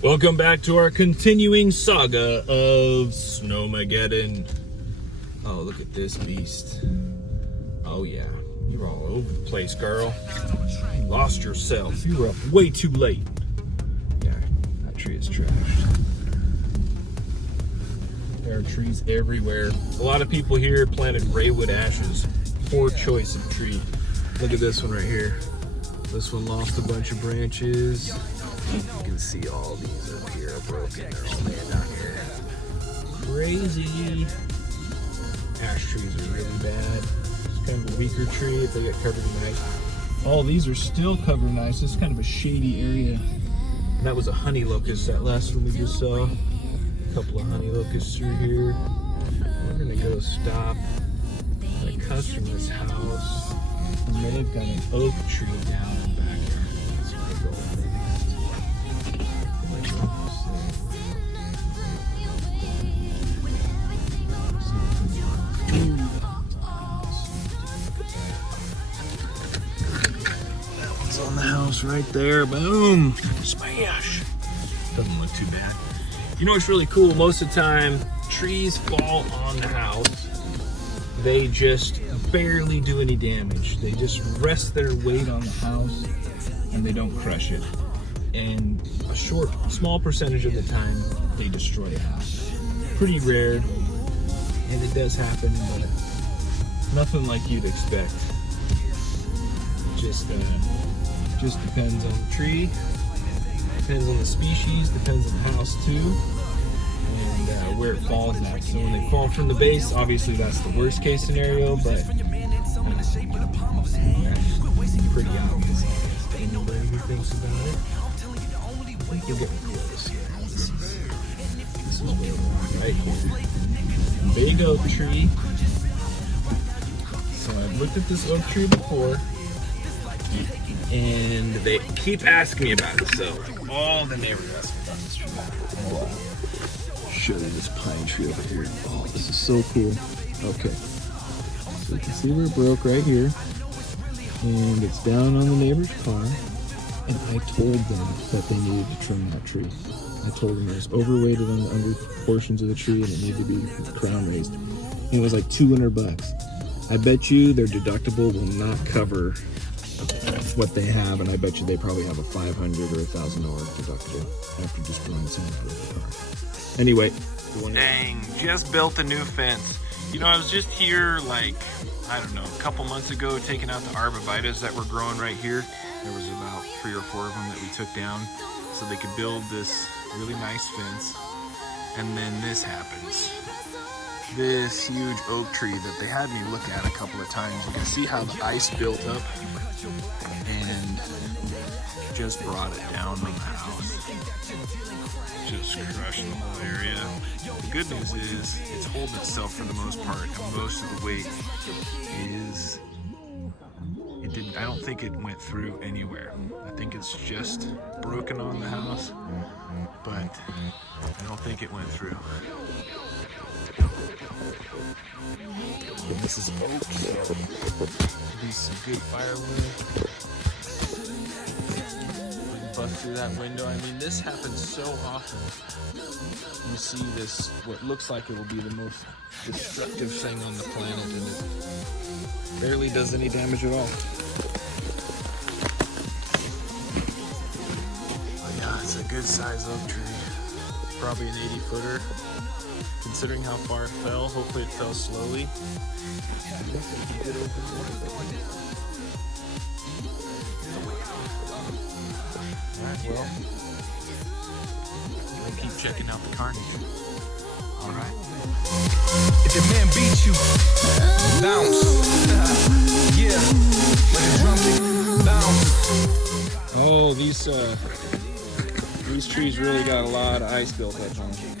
Welcome back to our continuing saga of SNOWMAGEDDON. Oh, look at this beast. Oh yeah, you're all over the place, girl. You lost yourself. You were up way too late. Yeah, that tree is trashed. There are trees everywhere. A lot of people here planted raywood ashes. Poor choice of tree. Look at this one right here. This one lost a bunch of branches. You can see all these up here are broken. They're all laying down here. Crazy. Ash trees are really bad. It's kind of a weaker tree if they get covered in ice. All these are still covered in ice. It's kind of a shady area. And that was a honey locust, that last one we just saw. A couple of honey locusts through here. We're gonna go stop at a customer's house. And they've got an oak tree down in the back here. That's where I go next. That one's on the house right there. Boom! Smash! Doesn't look too bad. You know what's really cool? Most of the time, trees fall on the house. They just barely do any damage. They just rest their weight on the house and they don't crush it. And a small percentage of the time, they destroy a house. Pretty rare, and it does happen, but nothing like you'd expect. Just depends on the tree, depends on the species, depends on the house too, and where it falls at. So when they fall from the base, obviously that's the worst case scenario, but pretty obvious. Anybody who thinks about it, I think you're getting close. This is where we're right here. Big oak tree. So I've looked at this oak tree before, and they keep asking me about it. So all the neighbors ask me about this tree. I'll show you this pine tree over here. Oh, this is so cool. Okay, so you can see where it broke right here, and it's down on the neighbor's car. And I told them that they needed to trim that tree. I told them it was overweighted on the under portions of the tree and it needed to be crown raised. And it was like $200. I bet you their deductible will not cover what they have, and I bet you they probably have a $500 or $1,000 deductible after just blowing someone out of the car. Anyway, dang, just built a new fence. You know, I was just here like, I don't know, a couple months ago taking out the arborvitaes that were growing right here. There was about 3 or 4 of them that we took down so they could build this really nice fence. And then this happens. This huge oak tree that they had me look at a couple of times. You can see how the ice built up and just brought it down on the house. Just crushed the whole area. The good news is it's holding itself for the most part, and most of the weight is, I don't think it went through anywhere. I think it's just broken on the house, but I don't think it went through. This is oak, so be some good firewood. Bust through that window. I mean, this happens so often. You see this, what looks like it will be the most destructive thing on the planet, and it barely does any damage at all. But yeah, it's a good size oak tree. Probably an 80-footer. Considering how far it fell, hopefully it fell slowly. Alright, well, we'll keep checking out the carnage. Alright. If your man beats you, bounce. Yeah, like a drum kick, bounce. Oh, these trees really got a lot of ice built up on them.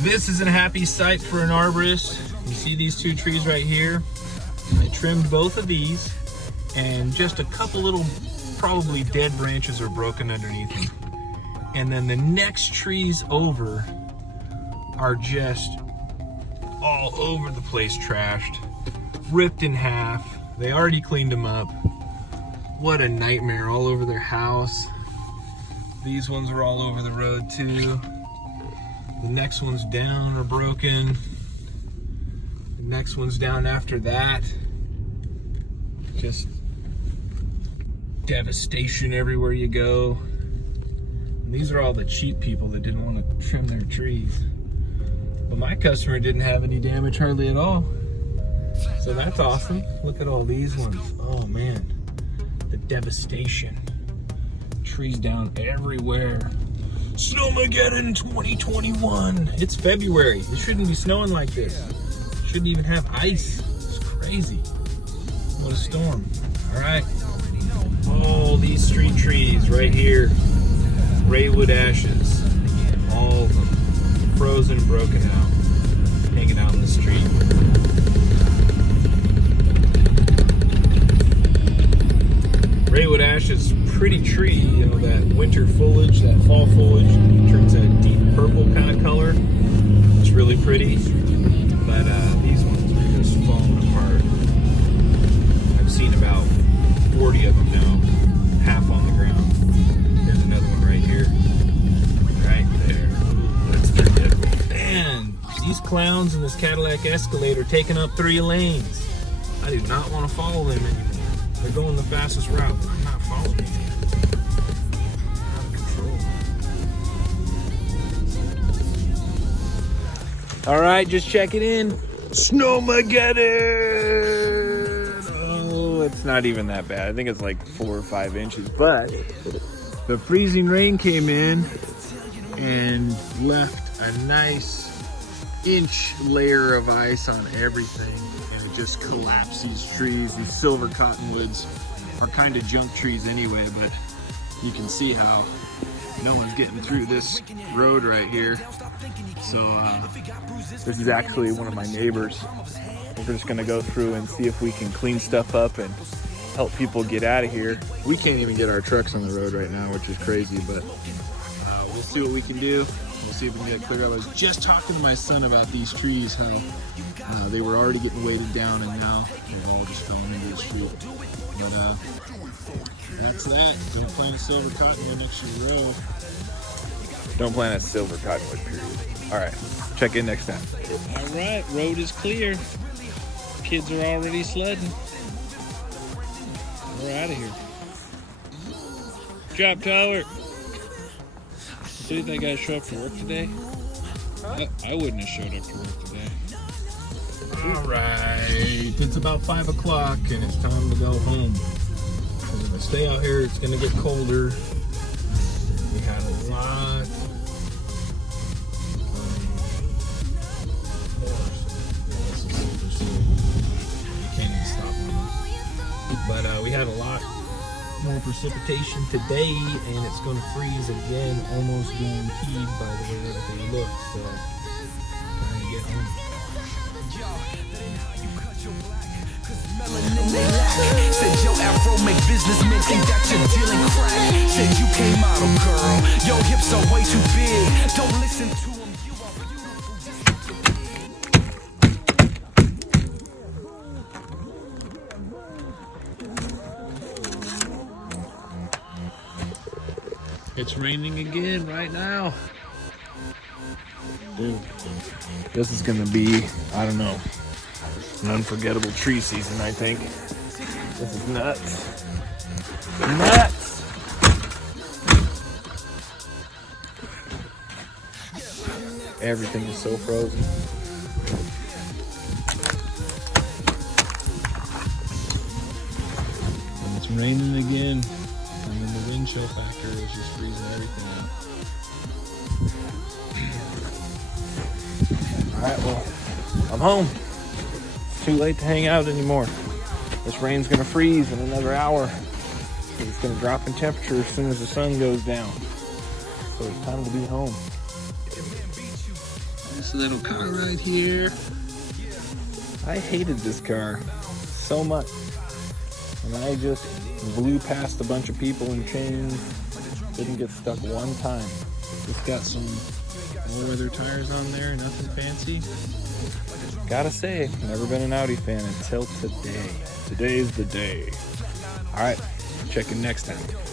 This is a happy sight for an arborist. You see these 2 trees right here? I trimmed both of these, and just a couple little probably dead branches are broken underneath them. And then the next trees over are just all over the place trashed, ripped in half. They already cleaned them up. What a nightmare, all over their house. These ones are all over the road too. The next ones down are broken. The next one's down after that. Just devastation everywhere you go. And these are all the cheap people that didn't want to trim their trees. But my customer didn't have any damage hardly at all. So that's awesome. Look at all these ones. Oh man, the devastation. Trees down everywhere. Snowmageddon 2021. It's February. It shouldn't be snowing like this. Shouldn't even have ice. It's crazy. What a storm. All right. All these street trees right here. Raywood ashes. All of them. Frozen, broken out. Hanging out in the street. Raywood ash is a pretty tree, you know, that winter foliage, that fall foliage turns that deep purple kind of color. It's really pretty, but these ones are just falling apart. I've seen about 40 of them now, half on the ground. There's another one right here, right there. That's their dead one. Man, these clowns in this Cadillac Escalade are taking up 3 lanes. I do not want to follow them anymore. They're going the fastest route. I'm not following them. Out of control. All right, just checking in. Snowmageddon! Oh, it's not even that bad. I think it's like 4 or 5 inches, but the freezing rain came in and left a nice inch layer of ice on everything. Just collapse these trees. These silver cottonwoods are kind of junk trees anyway, but you can see how no one's getting through this road right here. So this is actually one of my neighbors. We're just gonna go through and see if we can clean stuff up and help people get out of here. We can't even get our trucks on the road right now, which is crazy, but we'll see what we can do. We'll see if we can get it cleared up. I was just talking to my son about these trees, how they were already getting weighted down and now they're all just falling into the street. But that's that. Don't plant a silver cottonwood next to your road. Don't plant a silver cottonwood, period. All right, check in next time. All right, road is clear. Kids are already sledding. We're out of here. Drop tower. Did that guy show up to work today? I wouldn't have showed up to work today. All right, it's about 5 o'clock and it's time to go home. If I stay out here, it's gonna get colder. We had a lot. You can't even stop me. But we had a lot more precipitation today, and it's going to freeze again, almost guaranteed by the way that they look. So, trying to get home. Said your afro make businessmen think that you're dealing crack. Said you can't model, girl. Your hips are way too big. Don't listen to them. You are beautiful. It's raining again right now. Dude, this is gonna be, I don't know, an unforgettable tree season, I think. This is nuts. Nuts! Everything is so frozen. And it's raining again. I mean, the wind chill factor is just freezing everything out. Alright, well, I'm home. It's too late to hang out anymore. This rain's gonna freeze in another hour. It's gonna drop in temperature as soon as the sun goes down. So it's time to be home. This little car right here. I hated this car so much. And I just blew past a bunch of people in chains. Didn't get stuck one time. It's got some all-weather tires on there, nothing fancy. Gotta say, never been an Audi fan until today. Today's the day. All right, Check in next time.